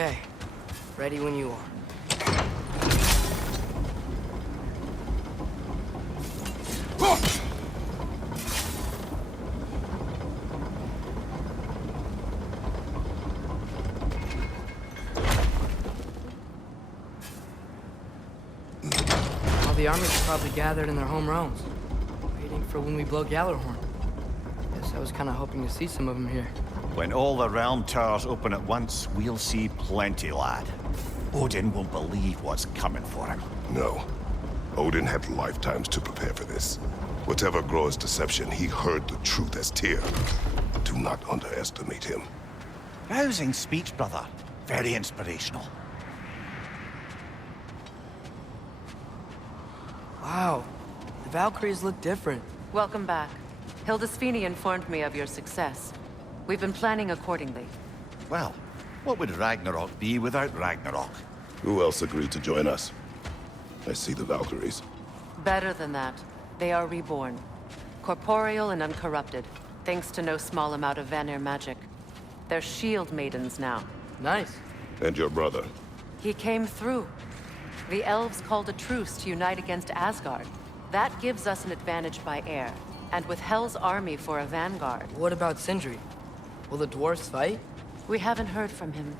Okay. Ready when you are. All the armies are probably gathered in their home realms, waiting for when we blow Gjallarhorn. Guess I was kind of hoping to see some of them here. When all the realm towers open at once, we'll see plenty, lad. Odin won't believe what's coming for him. No. Odin had lifetimes to prepare for this. Whatever Groa's deception, he heard the truth as Tyr. Do not underestimate him. Rousing speech, brother. Very inspirational. Wow. The Valkyries look different. Welcome back. Hildisvini informed me of your success. We've been planning accordingly. Well, what would Ragnarok be without Ragnarok? Who else agreed to join us? I see the Valkyries. Better than that. They are reborn. Corporeal and uncorrupted, thanks to no small amount of Vanir magic. They're shield maidens now. Nice. And your brother? He came through. The elves called a truce to unite against Asgard. That gives us an advantage by air, and with Hel's army for a vanguard. What about Sindri? Will the dwarves fight? We haven't heard from him.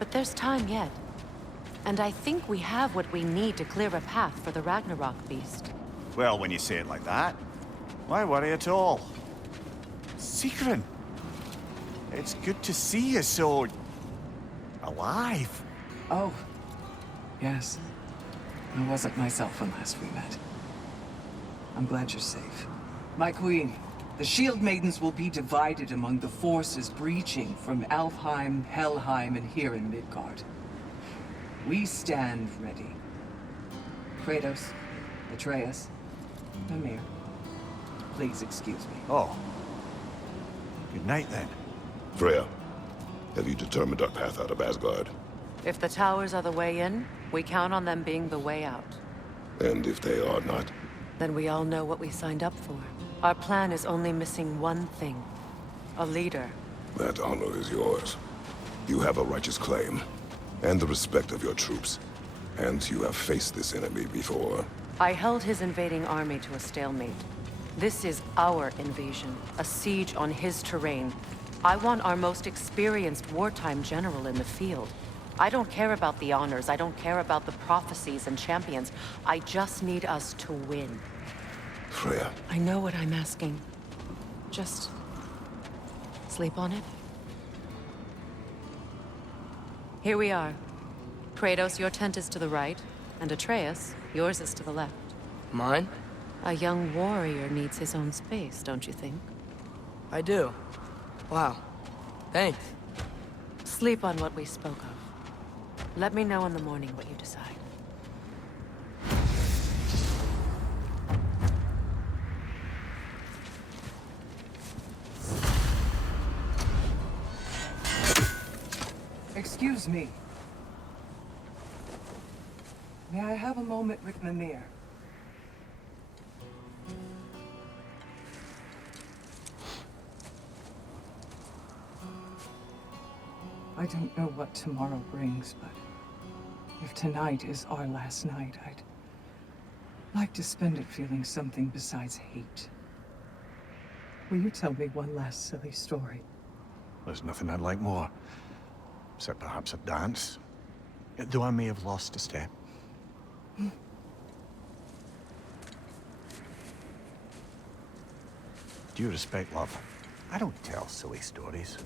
But there's time yet. And I think we have what we need to clear a path for the Ragnarok beast. Well, when you say it like that, why worry at all? Sigrun! It's good to see you so... alive. Oh, yes. I wasn't myself when last we met. I'm glad you're safe. My queen, the Shield Maidens will be divided among the forces breaching from Alfheim, Helheim, and here in Midgard. We stand ready. Kratos, Atreus, Mimir, please excuse me. Oh. Good night, then. Freya, have you determined our path out of Asgard? If the towers are the way in, we count on them being the way out. And if they are not? Then we all know what we signed up for. Our plan is only missing one thing. A leader. That honor is yours. You have a righteous claim, and the respect of your troops. And you have faced this enemy before. I held his invading army to a stalemate. This is our invasion, a siege on his terrain. I want our most experienced wartime general in the field. I don't care about the honors, I don't care about the prophecies and champions. I just need us to win. Freya. I know what I'm asking. Just... sleep on it? Here we are. Kratos, your tent is to the right, and Atreus, yours is to the left. Mine? A young warrior needs his own space, don't you think? I do. Wow. Thanks. Sleep on what we spoke of. Let me know in the morning what you decide. Excuse me. May I have a moment with Mimir? I don't know what tomorrow brings, but if tonight is our last night, I'd like to spend it feeling something besides hate. Will you tell me one last silly story? There's nothing I'd like more. Except perhaps a dance. Though I may have lost a step. Due respect, love. I don't tell silly stories.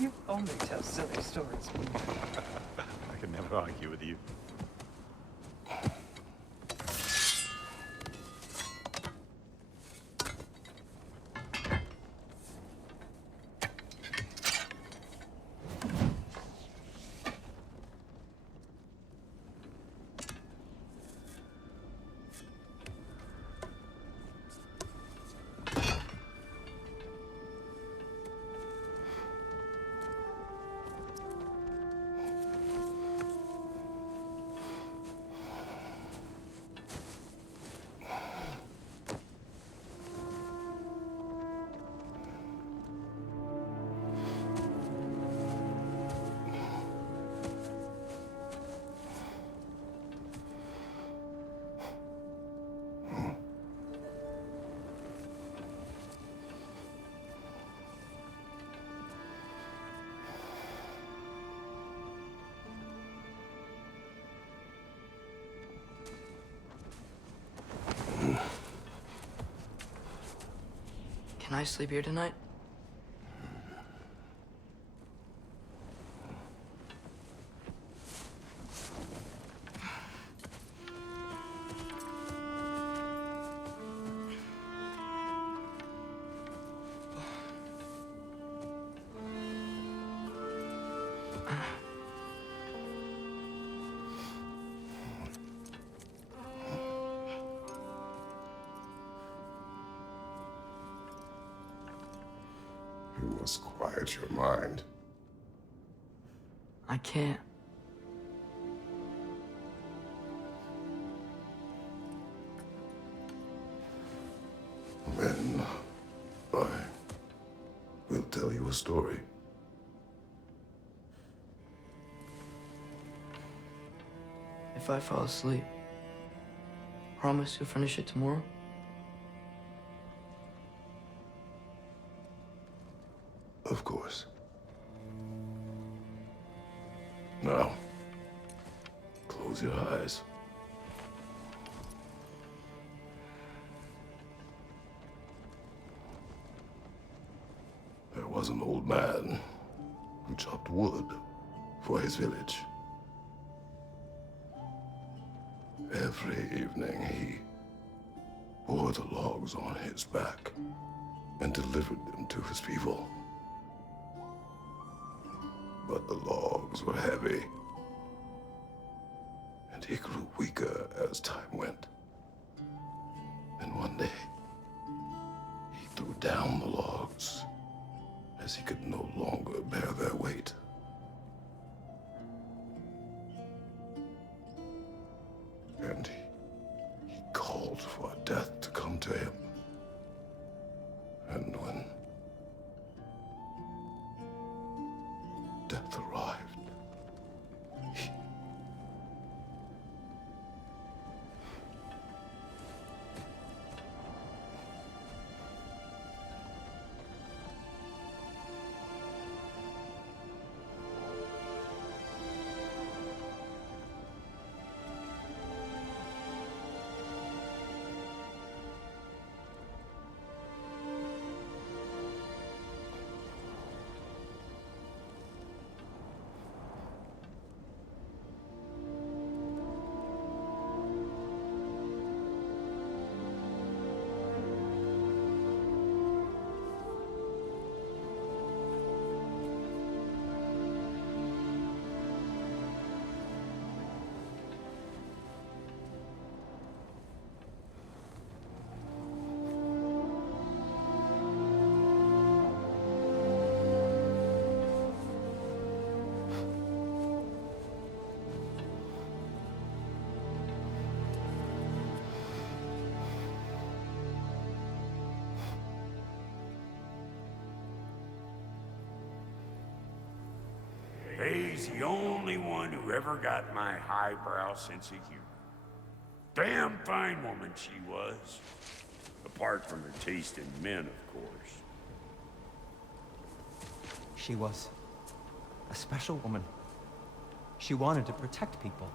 You only tell silly stories. I can never argue with you. Can I sleep here tonight? You must quiet your mind. I can't. Then I will tell you a story. If I fall asleep, promise you'll finish it tomorrow? Of course. Now, close your eyes. There was an old man who chopped wood for his village. Every evening he bore the logs on his back and delivered them to his people. But the logs were heavy, and he grew weaker as time went. And one day, he threw down the logs as he could no longer bear their weight. And he called for death to come to him. And when death arrived, He's the only one who ever got my highbrow sense of humor. Damn fine woman she was. Apart from her taste in men, of course. She was a special woman. She wanted to protect people.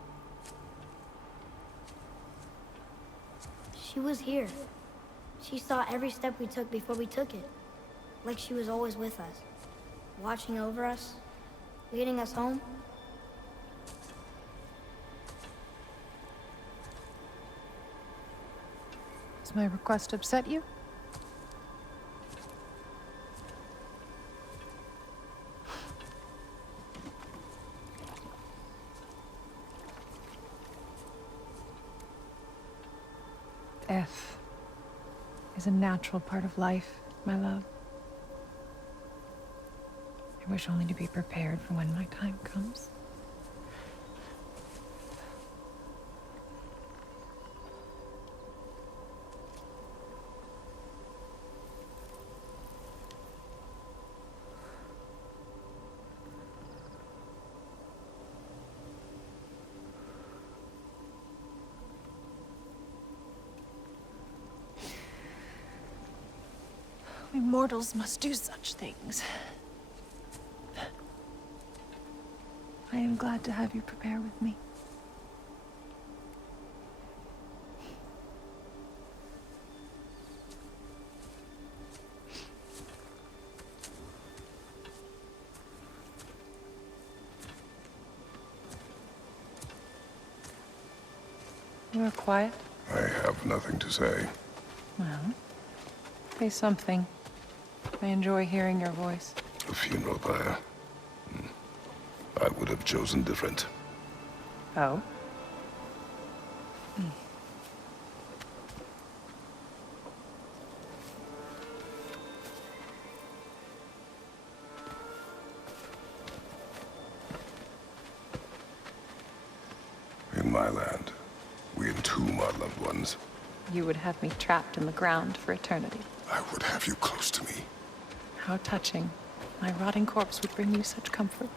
She was here. She saw every step we took before we took it. Like she was always with us. Watching over us. Leading us home. Does my request upset you? Death is a natural part of life, my love. I wish only to be prepared for when my time comes. We mortals must do such things. I am glad to have you prepare with me. You are quiet. I have nothing to say. Well, say something. I enjoy hearing your voice. A funeral pyre. I would have chosen different. Oh? In my land, we entomb our loved ones. You would have me trapped in the ground for eternity. I would have you close to me. How touching. My rotting corpse would bring you such comfort.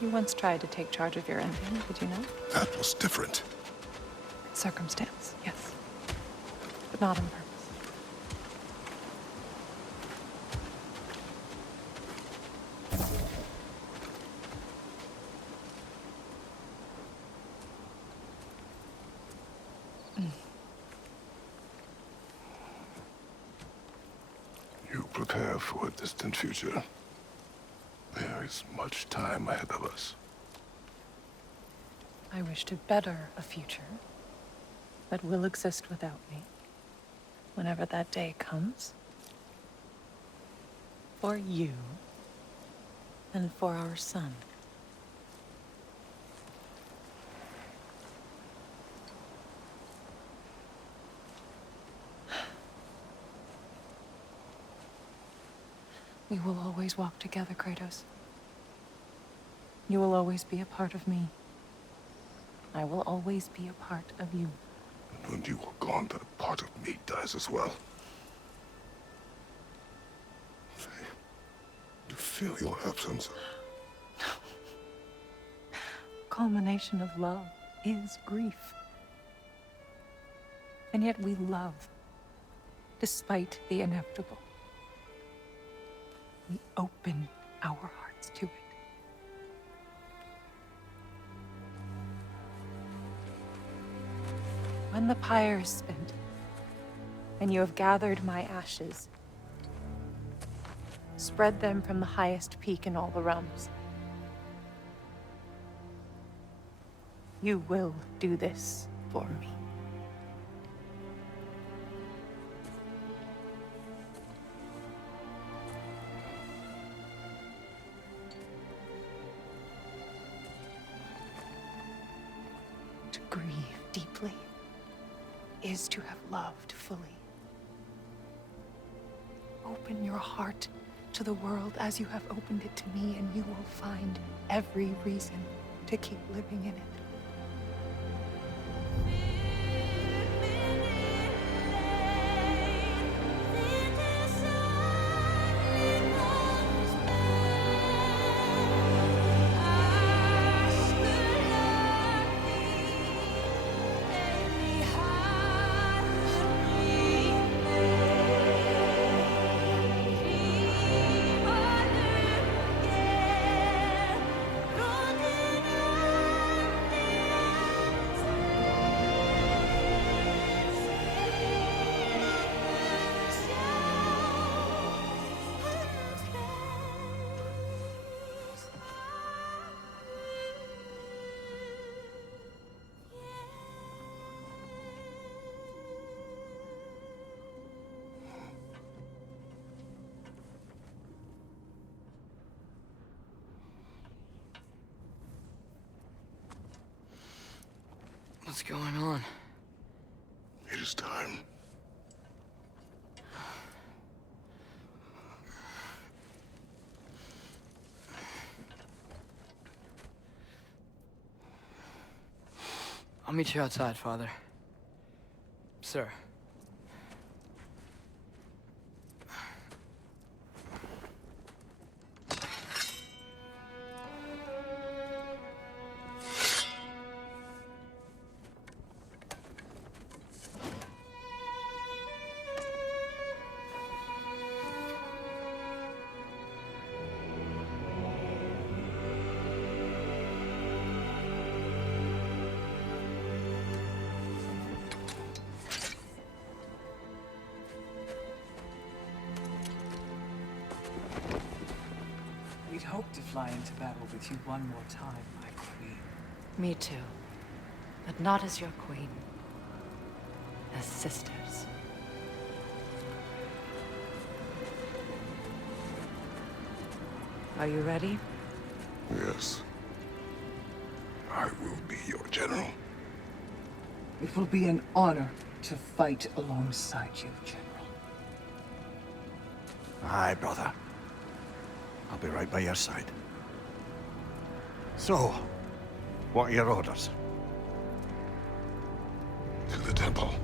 You once tried to take charge of your ending, did you know? That was different. Circumstance, yes. But not on purpose. You prepare for a distant future. There is much time ahead of us. I wish to better a future that will exist without me, whenever that day comes. For you, and for our son. We will always walk together, Kratos. You will always be a part of me. I will always be a part of you. And when you are gone, that part of me dies as well. I feel your absence. Culmination of love is grief. And yet we love, despite the inevitable. We open our hearts to it. When the pyre is spent, and you have gathered my ashes, spread them from the highest peak in all the realms. You will do this for me. To grieve deeply is to have loved fully. Open your heart to the world as you have opened it to me, and you will find every reason to keep living in it. What's going on? It is time. I'll meet you outside, Father. Sir. to fly into battle with you one more time, my queen. Me too. But not as your queen. As sisters. Are you ready? Yes. I will be your general. It will be an honor to fight alongside you, General. Aye, brother. I'll be right by your side. So, what are your orders? To the temple.